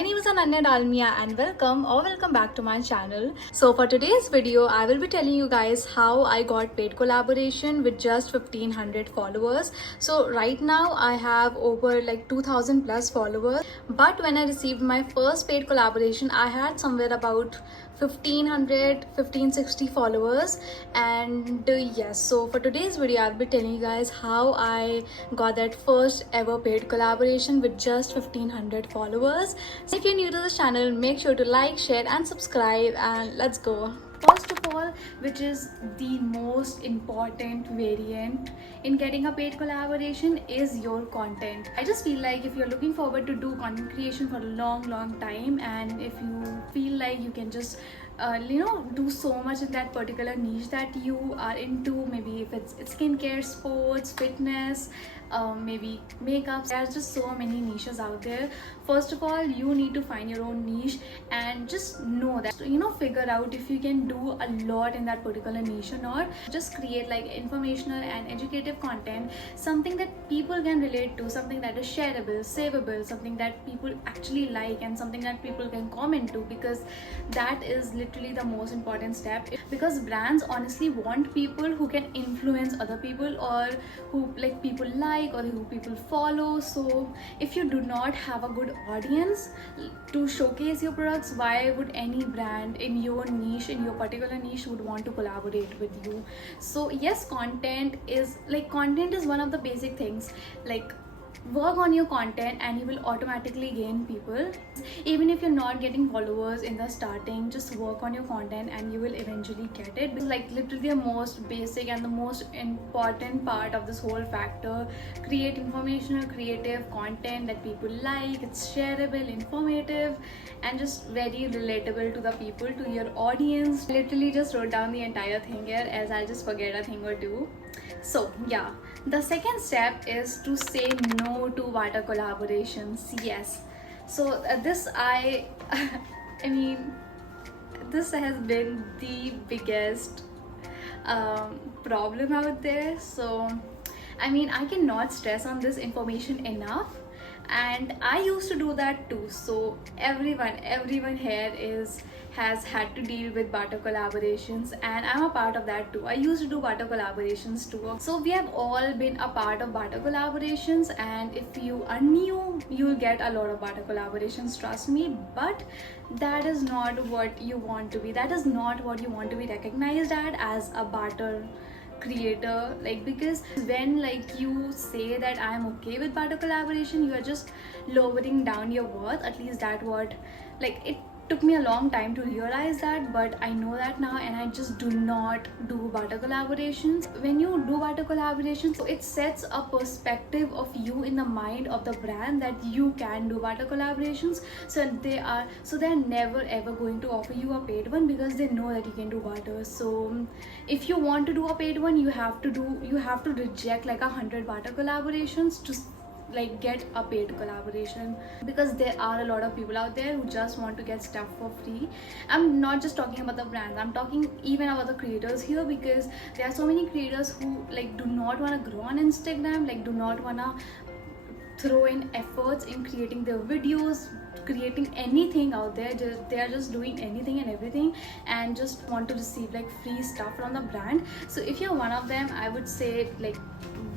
my name is Ananya Dalmia and welcome back to my channel. So for today's video, I will be telling you guys how I got paid collaboration with just 1500 followers. So right now I have over like 2000 plus followers. But when I received my first paid collaboration, I had somewhere about 1560 followers. And yes, so for today's video, I'll be telling you guys how I got that first ever paid collaboration with just 1500 followers. So if you're new to this channel, make sure to like, share and subscribe, and let's go. First of all, which is the most important variant in getting a paid collaboration, is your content. I just feel like if you're looking forward to do content creation for a long time, and if you feel like you can just do so much in that particular niche that you are into, maybe if it's skincare, sports, fitness, maybe makeup, there's just so many niches out there. First of all, you need to find your own niche and just know that, figure out if you can do a lot in that particular niche or not. Just create like informational and educative content, something that people can relate to, something that is shareable, savable, something that people actually like, and something that people can comment to, because that is literally the most important step. Because brands honestly want people who can influence other people, or who like people like, or who people follow. So if you do not have a good audience to showcase your products, why would any brand in your niche, in your particular niche, would want to collaborate with you? So yes, content is one of the basic things. Like, work on your content and you will automatically gain people. Even if you're not getting followers in the starting, just work on your content and you will eventually get it. It's like literally the most basic and the most important part of this whole factor. Create informational, creative content that people like. It's shareable, informative, and just very relatable to the people, to your audience. Literally just wrote down the entire thing here, as I just forget a thing or two. So yeah, the second step is to say no to Barter collaborations. Yes, so this I mean, this has been the biggest problem out there. So I mean, I cannot stress on this information enough, and I used to do that too. So everyone here has had to deal with Barter collaborations, and I'm a part of that too. I used to do Barter collaborations too. So we have all been a part of Barter collaborations, and if you are new, you'll get a lot of Barter collaborations, trust me. But that is not what you want to be. That is not what you want to be recognized as a Barter creator. Like, because when you say that I'm okay with Barter collaboration, you are just lowering down your worth. At least that what, it took me a long time to realize that, but I know that now, and I just do not do Barter collaborations. When you do Barter collaborations, so it sets a perspective of you in the mind of the brand that you can do Barter collaborations. So they're never ever going to offer you a paid one, because they know that you can do Barter. So if you want to do a paid one, you have to reject like 100 Barter collaborations to get a paid collaboration, because there are a lot of people out there who just want to get stuff for free. I'm not just talking about the brands, I'm talking even about the creators here, because there are so many creators who do not want to grow on Instagram, do not want to throw in efforts in creating their videos, creating anything out there. They are just doing anything and everything, and just want to receive free stuff from the brand. So if you're one of them, I would say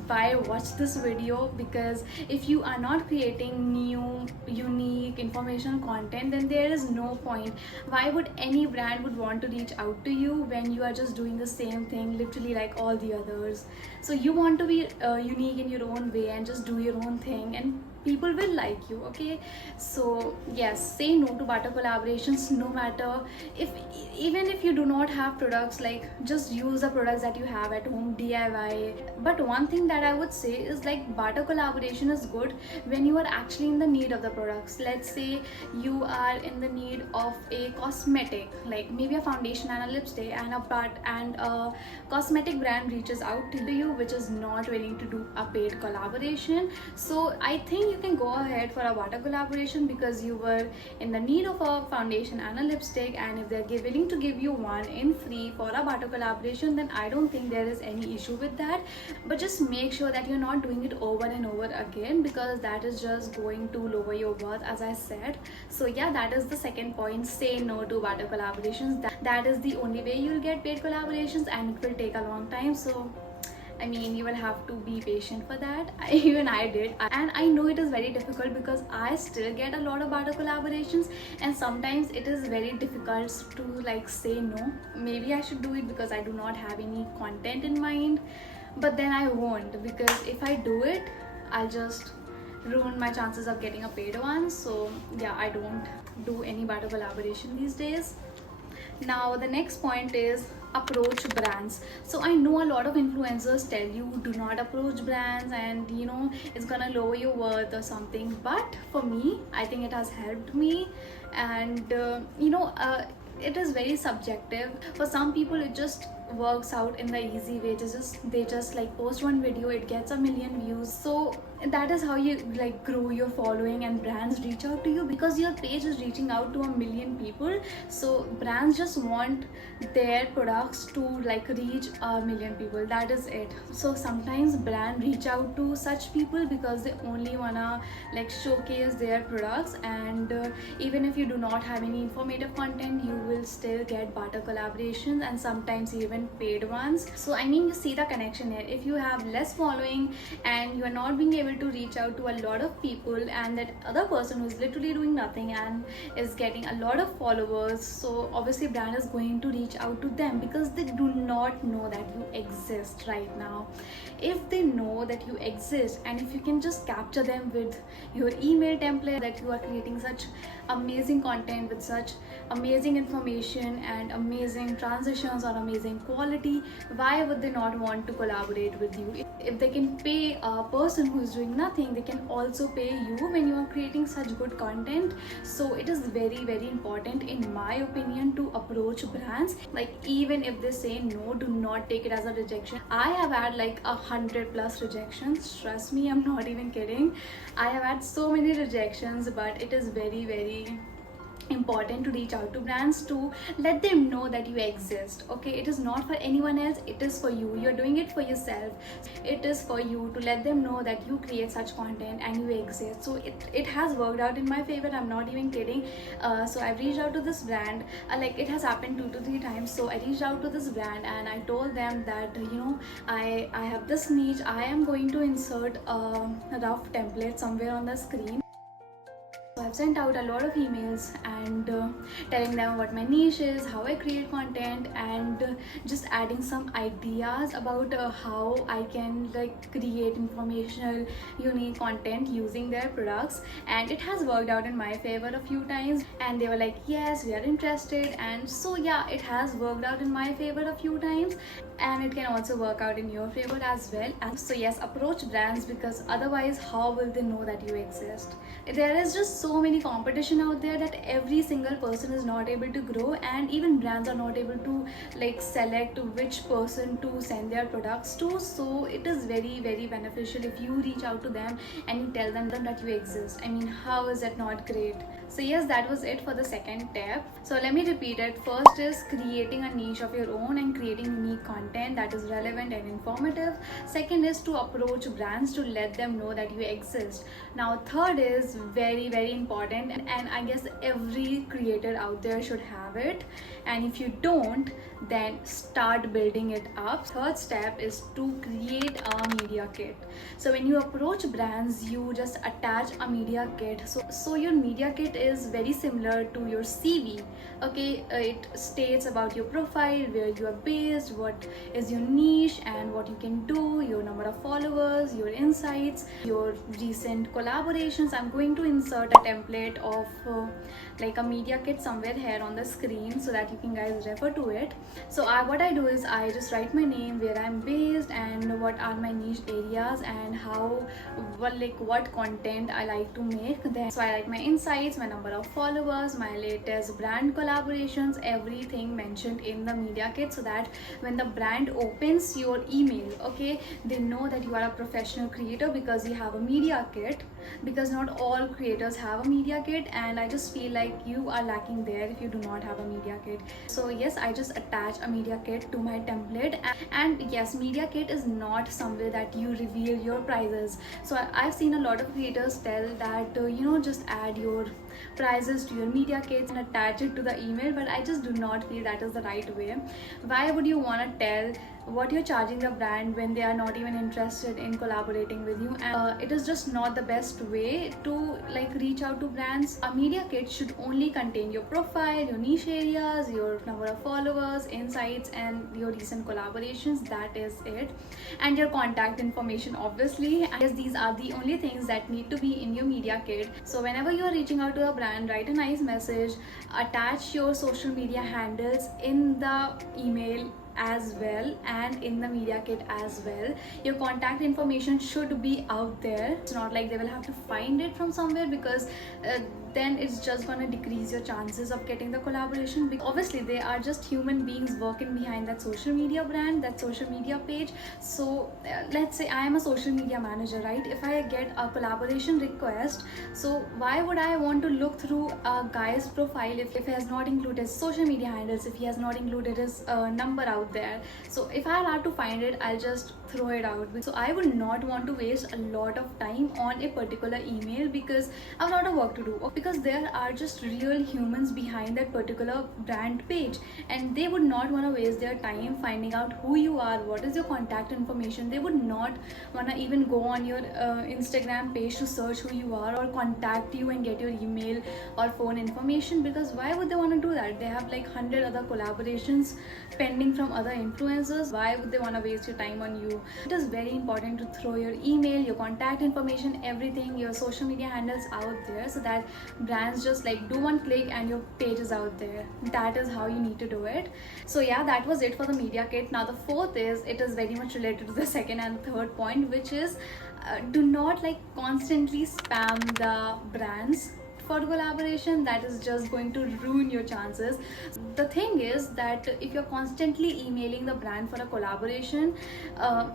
why watch this video? Because if you are not creating new, unique, informational content, then there is no point. Why would any brand would want to reach out to you when you are just doing the same thing literally like all the others? So you want to be unique in your own way and just do your own thing, and people will like you. Okay, so yes, say no to Barter collaborations. No matter even if you do not have products, just use the products that you have at home, DIY. But one thing that I would say is Barter collaboration is good when you are actually in the need of the products. Let's say you are in the need of a cosmetic, like maybe a foundation and a lipstick, and a cosmetic brand reaches out to you which is not willing to do a paid collaboration. So I think you can go ahead for a Barter collaboration because you were in the need of a foundation and a lipstick, and if they're willing to give you one in free for a Barter collaboration, then I don't think there is any issue with that. But just make sure that you're not doing it over and over again, because that is just going to lower your worth, as I said. So yeah, that is the second point. Say no to Barter collaborations. That is the only way you'll get paid collaborations, and it will take a long time. So I mean, you will have to be patient for that. Even I did, and I know it is very difficult because I still get a lot of Barter collaborations, and sometimes it is very difficult to like say no. Maybe I should do it because I do not have any content in mind, but then I won't, because if I do it, I'll just ruin my chances of getting a paid one. So yeah, I don't do any Barter collaboration these days. Now the next point is approach brands. So I know a lot of influencers tell you do not approach brands, and you know, it's gonna lower your worth or something, but for me, I think it has helped me. And it is very subjective. For some people it just works out in the easy way. They just like post one video, it gets 1 million views. So that is how you like grow your following, and brands reach out to you because your page is reaching out to 1 million people. So brands just want their products to like reach 1 million people. That is it. So sometimes brand reach out to such people because they only wanna like showcase their products, and even if you do not have any informative content, you will still get Barter collaborations, and sometimes even paid ones. So I mean, you see the connection here. If you have less following and you are not being able to reach out to a lot of people, and that other person who is literally doing nothing and is getting a lot of followers, so obviously brand is going to reach out to them because they do not know that you exist right now. If they know that you exist, and if you can just capture them with your email template, that you are creating such amazing content with such amazing information and amazing transitions or amazing quality, why would they not want to collaborate with you? If they can pay a person who is doing nothing, they can also pay you when you are creating such good content. So it is very, very important, in my opinion, to approach brands. Like, even if they say no, do not take it as a rejection. I have had like 100+ rejections. Trust me, I'm not even kidding. I have had so many rejections, but it is very, very important to reach out to brands to let them know that you exist. Okay, it is not for anyone else, it is for you. You're doing it for yourself. It is for you to let them know that you create such content and you exist. So it has worked out in my favor. I'm not even kidding. So I've reached out to this brand, like it has happened 2 to 3 times. So I reached out to this brand and I told them that I have this niche. I am going to insert a rough template somewhere on the screen. So I've sent out a lot of emails and telling them what my niche is, how I create content, and just adding some ideas about how I can like create informational, unique content using their products. And it has worked out in my favor a few times, and they were like, yes, we are interested. And so yeah, it has worked out in my favor a few times, and it can also work out in your favor as well. And so yes, approach brands, because otherwise how will they know that you exist? There is just so many competition out there that every single person is not able to grow, and even brands are not able to like select which person to send their products to. So it is very, very beneficial if you reach out to them and you tell them that you exist. I mean, how is that not great? So yes, that was it for the second tip. So let me repeat it. First is creating a niche of your own and creating unique content that is relevant and informative. Second is to approach brands to let them know that you exist. Now third is very, very important, and I guess every creator out there should have it, and if you don't, then start building it up. Third step is to create a media kit. So when you approach brands, you just attach a media kit. So your media kit is very similar to your CV. Okay, it states about your profile, where you are based, what is your niche and what you can do, your number of followers, your insights, your recent collaborations. I'm going to insert a template of like a media kit somewhere here on the screen so that you can guys refer to it. So what I do is I just write my name, where I'm based, and what are my niche areas, and how, what content I like to make. Then so I like my insights, my number of followers, my latest brand collaborations, everything mentioned in the media kit, so that when the brand opens your email, okay, they know that you are a professional creator because you have a media kit, because not all creators have a media kit, and I just feel like you are lacking there if you do not have a media kit. So yes, I just attach a media kit to my template. And yes, media kit is not somewhere that you reveal your prices. So I've seen a lot of creators tell that just add your prices to your media kits and attach it to the email, but I just do not feel that is the right way. Why would you want to tell what you're charging the brand when they are not even interested in collaborating with you? And it is just not the best way to reach out to brands. A media kit should only contain your profile, your niche areas, your number of followers, insights, and your recent collaborations. That is it. And your contact information, obviously. And yes, these are the only things that need to be in your media kit. So whenever you are reaching out to a brand, write a nice message, attach your social media handles in the email as well and in the media kit as well. Your contact information should be out there. It's not like they will have to find it from somewhere, because then it's just gonna decrease your chances of getting the collaboration. Because obviously they are just human beings working behind that social media brand, that social media page. So let's say I am a social media manager, right? If I get a collaboration request, so why would I want to look through a guy's profile if he has not included his social media handles, if he has not included his number out there? So if I have to find it, I'll just throw it out. So I would not want to waste a lot of time on a particular email, because I have a lot of work to do, because there are just real humans behind that particular brand page, and they would not want to waste their time finding out who you are, what is your contact information. They would not want to even go on your Instagram page to search who you are or contact you and get your email or phone information, because why would they want to do that? They have 100 other collaborations pending from other influencers. Why would they want to waste your time on you? It is very important to throw your email, your contact information, everything, your social media handles out there, so that brands just do one click and your page is out there. That is how you need to do it. So yeah, that was it for the media kit. Now the fourth is, it is very much related to the second and third point, which is do not constantly spam the brands for collaboration. That is just going to ruin your chances. The thing is that if you're constantly emailing the brand for a collaboration,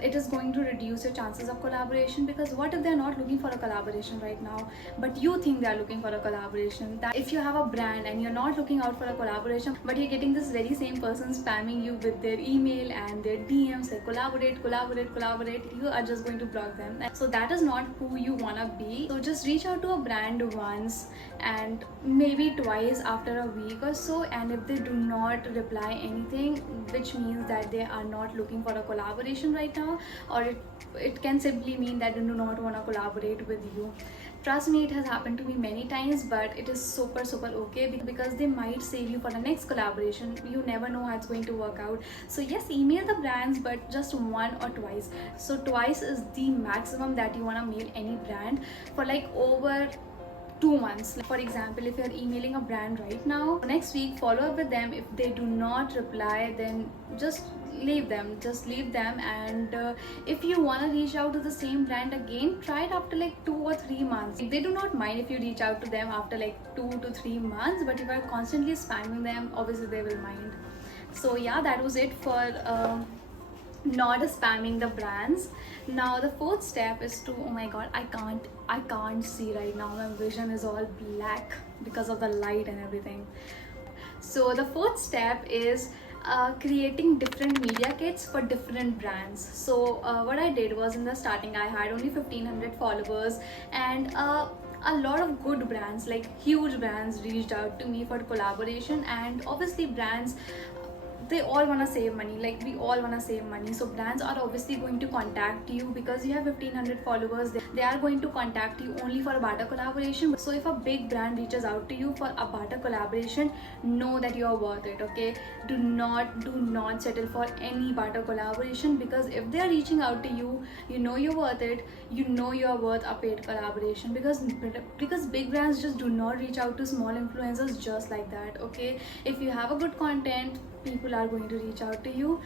it is going to reduce your chances of collaboration, because what if they're not looking for a collaboration right now, but you think they're looking for a collaboration? That if you have a brand and you're not looking out for a collaboration, but you're getting this very same person spamming you with their email and their DMs, like collaborate, you are just going to block them. So that is not who you wanna be. So just reach out to a brand once and maybe twice after a week or so, and if they do not reply anything, which means that they are not looking for a collaboration right now, or it can simply mean that they do not want to collaborate with you. Trust me, it has happened to me many times, but it is super okay, because they might save you for the next collaboration. You never know how it's going to work out. So yes, email the brands, but just one or twice. So twice is the maximum that you want to mail any brand for over 2 months. For example, if you're emailing a brand right now, next week follow up with them. If they do not reply, then just leave them. And if you want to reach out to the same brand again, try it after 2 or 3 months. They do not mind if you reach out to them after 2 to 3 months, but if you're constantly spamming them, obviously they will mind. So yeah, that was it for not spamming the brands. Now the fourth step is to, oh my god, I can't see right now, my vision is all black because of the light and everything. So the fourth step is creating different media kits for different brands. So what I did was, in the starting I had only 1500 followers, and a lot of good brands, huge brands, reached out to me for collaboration. And obviously brands, they all want to save money, we all want to save money. So brands are obviously going to contact you because you have 1500 followers. They are going to contact you only for a barter collaboration. So if a big brand reaches out to you for a barter collaboration, know that you are worth it, okay? Do not settle for any barter collaboration, because if they are reaching out to you, you know you're worth it, you know you are worth a paid collaboration, because big brands just do not reach out to small influencers just like that, okay? If you have a good content, people are going to reach out to you.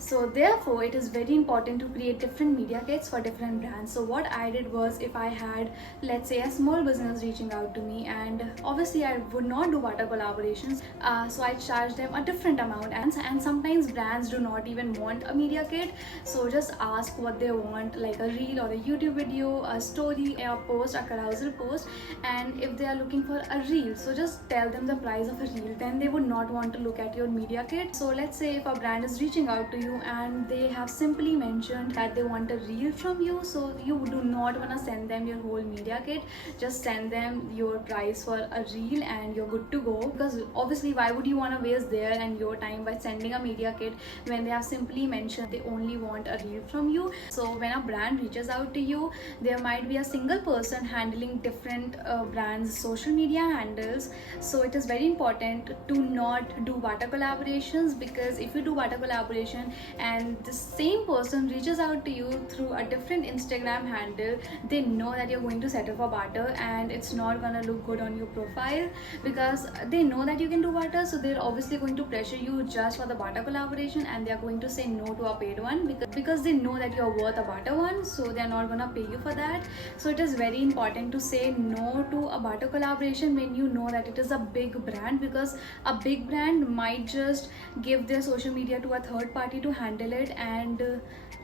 So therefore it is very important to create different media kits for different brands. So what I did was, if I had, let's say, a small business reaching out to me, and obviously I would not do Barter Collaborations, so I charge them a different amount. And sometimes brands do not even want a media kit, so just ask what they want, like a reel or a YouTube video, a story, a post, a carousel post. And if they are looking for a reel, so just tell them the price of a reel, then they would not want to look at your media kit. So let's say if a brand is reaching out to you and they have simply mentioned that they want a reel from you, so you do not want to send them your whole media kit. Just send them your price for a reel and you're good to go, because obviously why would you want to waste their and your time by sending a media kit when they have simply mentioned they only want a reel from you. So when a brand reaches out to you, there might be a single person handling different brands social media handles. So it is very important to not do Barter Collaborations, because if you do Barter Collaboration and the same person reaches out to you through a different Instagram handle, they know that you're going to settle for barter, and it's not gonna look good on your profile, because they know that you can do barter. So they're obviously going to pressure you just for the Barter Collaboration, and they're going to say no to a paid one, because they know that you're worth a barter one, so they're not gonna pay you for that. So it is very important to say no to a Barter Collaboration when you know that it is a big brand, because a big brand might just give their social media to a third party to handle it, and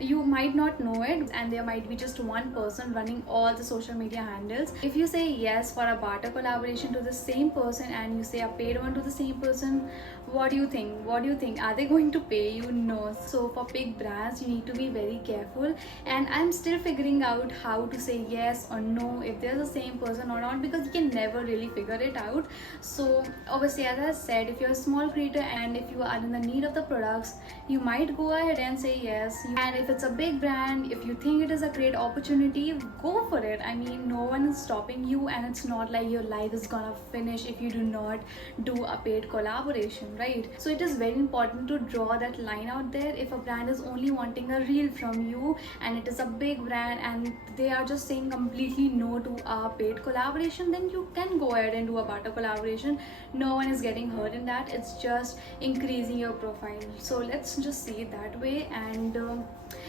you might not know it, and there might be just one person running all the social media handles. If you say yes for a Barter Collaboration to the same person and you say a paid one to the same person, what do you think? Are they going to pay you? No. So for big brands you need to be very careful, and I'm still figuring out how to say yes or no if they're the same person or not, because you can never really figure it out. So obviously, as I said, if you're a small creator and if you are in the need of the products, you might go ahead and say yes. And if it's a big brand, if you think it is a great opportunity, go for it. I mean, no one is stopping you, and it's not like your life is gonna finish if you do not do a paid collaboration, right? So it is very important to draw that line out there. If a brand is only wanting a reel from you and it is a big brand and they are just saying completely no to a paid collaboration, then you can go ahead and do a Barter Collaboration. No one is getting hurt in that, it's just increasing your profile. So let's just see it that way. And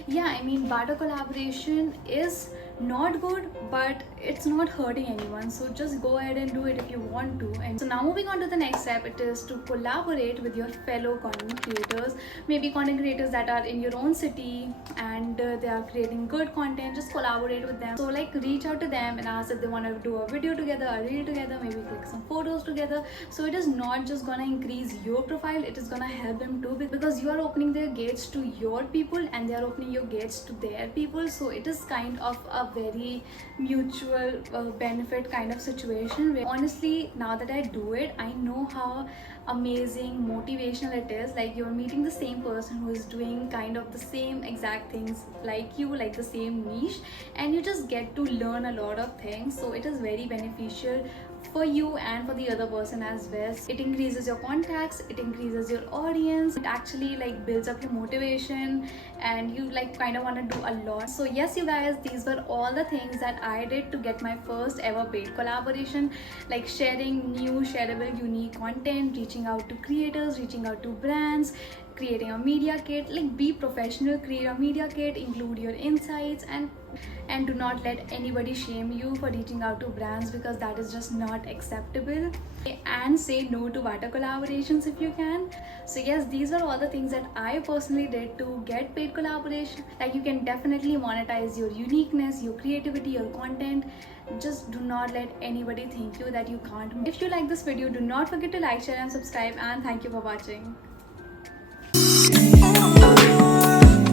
yeah, I mean, Barter Collaboration is not good, but it's not hurting anyone, so just go ahead and do it if you want to. And so now moving on to the next step, it is to collaborate with your fellow content creators, maybe content creators that are in your own city and they are creating good content. Just collaborate with them. So like, reach out to them and ask if they want to do a video together, a reel together, maybe click some photos together. So it is not just gonna increase your profile, it is gonna help them too, because you are opening their gates to your people and they are opening your gates to their people. So it is kind of a very mutual benefit kind of situation, where honestly, now that I do it, I know how amazing, motivational it is. Like, you're meeting the same person who is doing kind of the same exact things like you, like the same niche, and you just get to learn a lot of things. So it is very beneficial for you and for the other person as well. It increases your contacts, it increases your audience, it actually like builds up your motivation, and you like kind of want to do a lot. So yes, you guys, these were all the things that I did to get my first ever paid collaboration, like sharing new, shareable, unique content, reaching out to creators, reaching out to brands, creating a media kit. Like, be professional, create a media kit, include your insights, and do not let anybody shame you for reaching out to brands, because that is just not acceptable. And say no to Barter Collaborations if you can. So yes, these are all the things that I personally did to get paid collaboration. Like, you can definitely monetize your uniqueness, your creativity, your content. Just do not let anybody think you that you can't. If you like this video, do not forget to like, share and subscribe, and thank you for watching.